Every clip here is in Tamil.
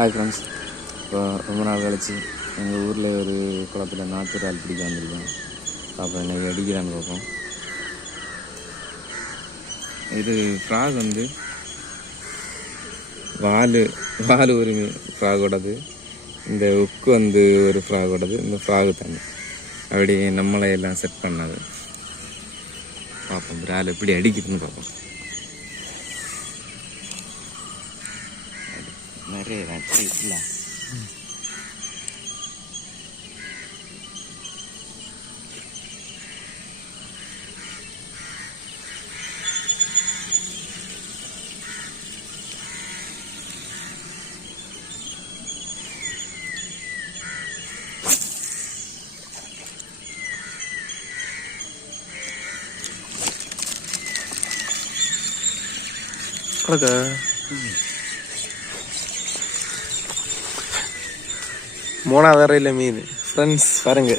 ஹாய் ஃப்ரெண்ட்ஸ் இப்போ ரொம்ப நாள் கழிச்சு எங்கள் ஊரில் ஒரு குளத்துல நாட்டு இறால் பிடிக்க வந்திருக்கேன் பார்ப்போம் என்னை அடிக்கிறான்னு பார்ப்போம் இது ஃப்ராக் வந்து வால் வால் ஒரு ஃப்ராகோடது இந்த உக்கு வந்து ஒரு ஃப்ராகோடது இந்த ஃப்ராகு தண்ணி அப்படி நம்மளை எல்லாம் செட் பண்ணாது. பார்ப்போம் இறால் எப்படி அடிக்குதுன்னு பார்ப்போம் redan trippla. Mm. Talaga. Mm. மூணாவது அறையில் மீன் ஃப்ரெண்ட்ஸ் பாருங்க.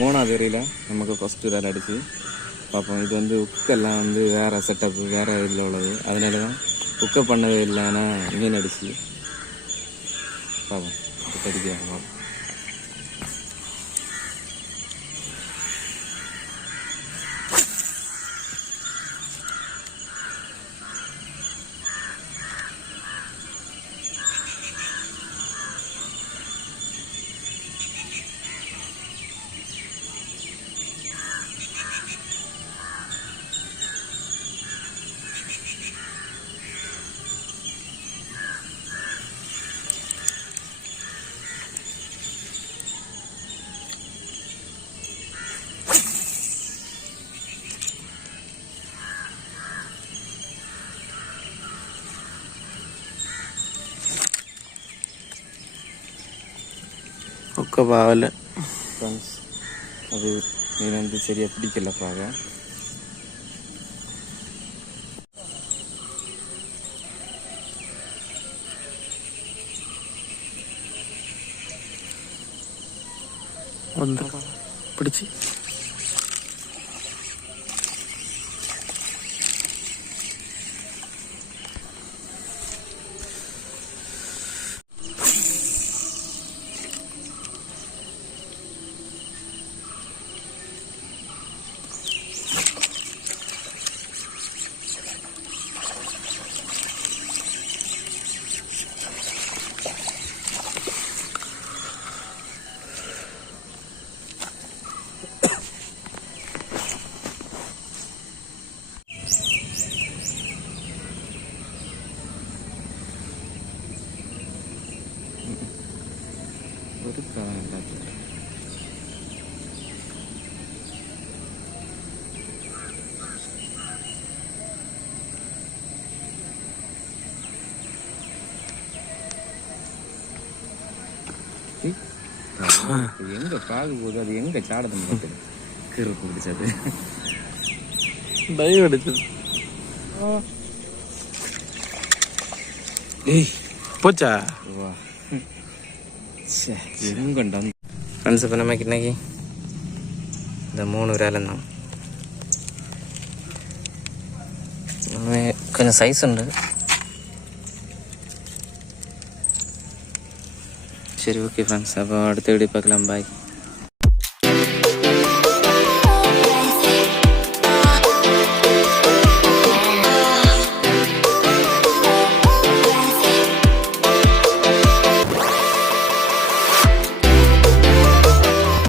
மூணாவது வரையில் நமக்கு ஃபஸ்ட்டு வேலை அடிச்சு. பார்ப்போம் இது வந்து உக்கெல்லாம் வந்து வேறு செட்டப்பு வேறு இதில் உள்ளது. அதனால தான் உக்க பண்ணவே இல்லைன்னா மீன் அடிச்சு. பார்ப்போம் இப்போ அடிக்க பார்ப்போம் ஒக்க பாவல ஃப்ரெண்ட்ஸ் அது மீன் வந்து சரியாக பிடிக்கல ஃப்ராக வந்து பிடிச்சி ஒரு இது எங்க ஃப்ராக் போகுது? அது எங்க சாடுது பார்க்குது கீரை பிடிச்சது. டைவ் ஏய் போச்சா? வா. சே எங்கண்டா ஃப்ரெண்ட்ஸ் இப்போ நமக்கு இன்னைக்கு இந்த மூணு விரலும் தான். கொஞ்சம் சைஸ் உண்டு. சரி ஓகே ஃப்ரெண்ட்ஸ் அப்போ அடுத்த வீடியோ பார்க்கலாம். பாய்